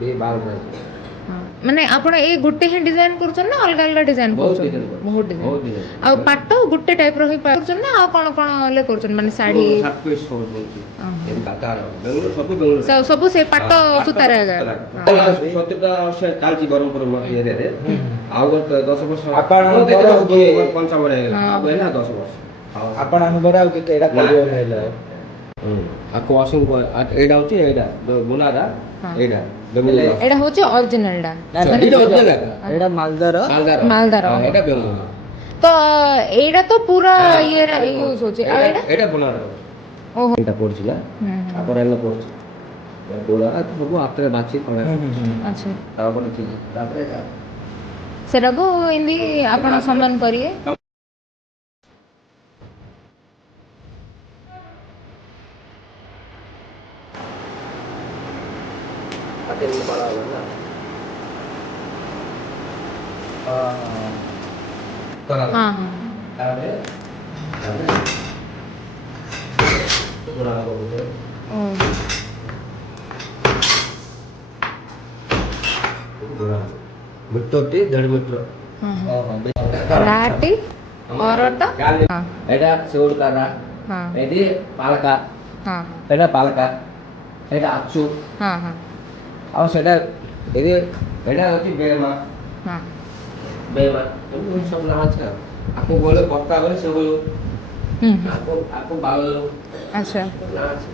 ବି ବାଲ ମାନେ ଆପଣ ଏଇ ଗୋଟେ ହିଁ ଡିଜାଇନ କରୁଛନ୍ତି ନା ଅଲଗା ଅଲଗା ଡିଜାଇନ କରୁଛନ୍ତି? ବହୁତ ଡିଜାଇନ। ଆଉ ପାଟ ଗୋଟେ ଟାଇପର ହିଁ କରୁଛନ୍ତି ନା ଆଉ କଣ କଣ ହେଲେ କରୁଛନ୍ତି ମାନେ ଶାଢ଼ୀ? ସବୁ ସେ ପାଟ ସୂତାରେ ଆଜ୍ଞା। 70-80 ବ୍ରହ୍ମପୁର ଏରିଆରେ ଆଉ 10 ବର୍ଷ ପଞ୍ଚାବନ ହେଇଗଲା ଆଉ ହେଲା 10 ବର୍ଷ ଆପଣ ଆମର ଆଉ କେତେ ଏଇଟା କରିବନି ହେଲେ ଆକୁ ଅସିଂ ଏଇଟା ହଉଛି ଏଇଟା ବୁନାଟା ଏଇଟା ଏଇଟା ହଉଛି ଅରିଜିନାଲଟା ଏଇଟା ମାଲଦାର ମାଲଦାର। ଏଇଟା ବେଙ୍ଗଲ ତ ଏଇଟା ତ ପୁରା ଇଏରେ ୟୁଜ ହଉଛି ଆଉ ଏଇଟା ଏଇଟା ବୁନାର ଓହୋ ଏଇଟା ପଡୁଛି ନା ତାପରେ ଏଇଟା ପଡୁଛି ବୁଣା ସବୁ ହାତରେ ବାଛି ଆଚ୍ଛା ତାପରେ ଠିକ ତାପରେ ସେଟାକୁ ଏମିତି ଆପଣ ସମାନ କରିବେ। ହଁ ହଁ ମିଟରଟି 1.5 ମିଟର ରାଟି ଅରଟ ହଁ ଏଇଟା ସେଉଡକାରା ହଁ ଏଠି ପାଲକା ହଁ ଏଇଟା ପାଲକା ଏଇଟା ଆଚୁ ହଁ ହଁ ଆଉ ସେଟା ଏଠି ଏଇଟା ହେଉଛି ବେମା ହଁ ବେମା ସବୁ ନାଁ ଅଛି ଆଉ ଆକୁ ବୋଲେ ପକ୍କା ବୋଲେ ସେ ବୋଲେ ହୁଁ ଆକୁ ବାଳ ଆଚ୍ଛା ନାଁ ଅଛି